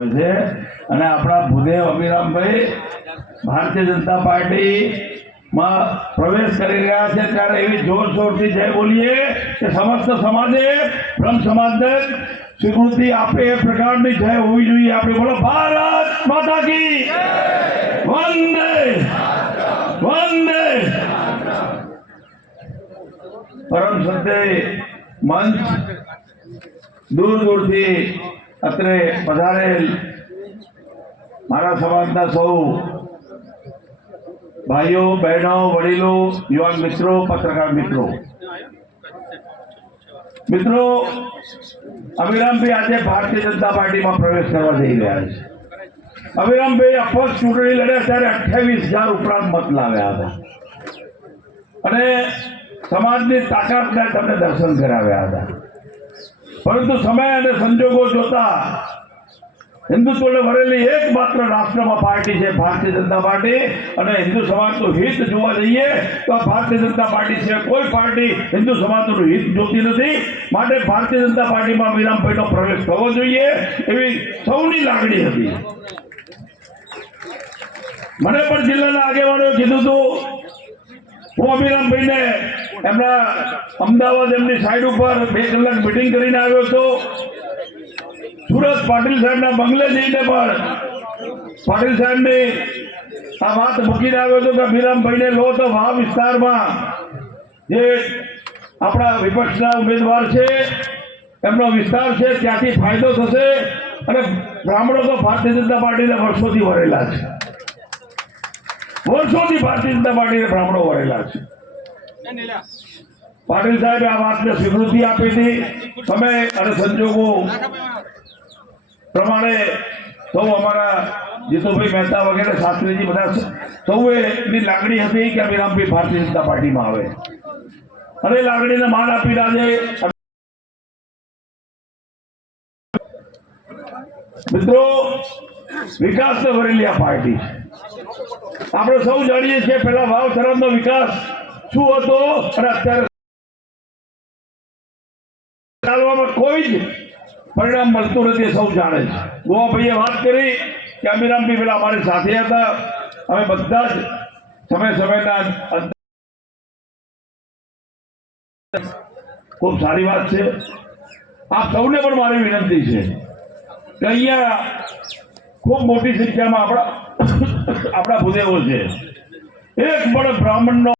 છે. અને આપણા ભૂદેવ અભિરામભાઈ ભારતીય જનતા પાર્ટી માં પ્રવેશ કરી રહ્યા છે ત્યારે એવી જોરશોરથી જય બોલીએ કે સમસ્ત સમાજે બ્રહ્મ સમાજને સ્વીકૃતિ આપે એ પ્રકારની જય હોવી જોઈએ. આપણે બોલો, ભારત માતા કી વંદે વંદે પરમ સત્ય મંચ દૂર દૂરથી અત્રે પધારેલ મારા સમાજના સૌ ભાઈઓ, બહેનો, વડીલો, યુવાન મિત્રો, પત્રકાર મિત્રો. મિત્રો, અભિરામભાઈ આજે ભારતીય જનતા પાર્ટીમાં પ્રવેશ કરવા જઈ રહ્યા છે. અભિરામભાઈ અપક્ષ ચૂંટણી લડ્યા ત્યારે અઠ્યાવીસ હજાર ઉપરાંત મત લાવ્યા હતા. અને સમાજની તાકાતના તમને દર્શન કરાવ્યા હતા. પરંતુ સમય અને સંજોગો જોતા હિન્દુત્વને વરેલી એકમાત્ર રાષ્ટ્રમાં પાર્ટી છે ભારતીય જનતા પાર્ટી. અને હિન્દુ સમાજનું હિત જોવા જઈએ તો ભારતીય જનતા પાર્ટી છે કોઈ પાર્ટી હિન્દુ સમાજનું હિત જોતી નથી. માટે ભારતીય જનતા પાર્ટીમાં વિરામભાઈનો પ્રવેશ થવો જોઈએ એવી સૌની લાગણી હતી. મને પણ જિલ્લાના આગેવાનોએ કીધું હતું, હું અભિરામભાઈને એમના અમદાવાદ એમની સાઈડ ઉપર બે કલાક મિટિંગ કરીને આવ્યો હતો. સુરત પાટીલ સાહેબના બંગલે જઈને પણ પાટીલ સાહેબની આ વાત મૂકીને આવ્યો હતો કે અભિરામભાઈને લો તો વા વિસ્તારમાં જે આપણા વિપક્ષના ઉમેદવાર છે, એમનો વિસ્તાર છે, ત્યાંથી ફાયદો થશે અને બ્રાહ્મણો તો ભારતીય જનતા પાર્ટીને વર્ષોથી વરેલા છે. વર્ષોથી ભારતીય જનતા પાર્ટીને બ્રાહ્મણો વરેલા છે. પાટીલ સાહેબે આ વાતને સ્વીકૃતિ આપી હતી. તમે અને સંજોગો પ્રમાણે સૌ અમારા જીતુભાઈ મહેતા વગેરે શાસ્ત્રીજી બધા સૌએ એની લાગણી હતી કે અભિરામભાઈ ભારતીય જનતા પાર્ટીમાં આવે. અને લાગણીને માન આપી આજે મિત્રો વિકાસ ભરેલી આ પાર્ટી આપણે સૌ જાણીએ છીએ પેલા ભાવ સરહદનો વિકાસ શું હતો અને અત્યારે ચાલવામાં કોઈ જ પરિણામ મળતું નથી સૌ જાણે છે. ગોવાભાઈએ વાત કરી કે અમીરામભાઈ પેલા અમારી સાથે હતા. અમે બધા જ સમય સમયના ખૂબ સારી વાત છે. આપ સૌને પણ મારી વિનંતી છે કે અહીંયા ખૂબ મોટી સંખ્યામાં આપણા આપણા ભૂદેવો છે. એક પણ બ્રાહ્મણનો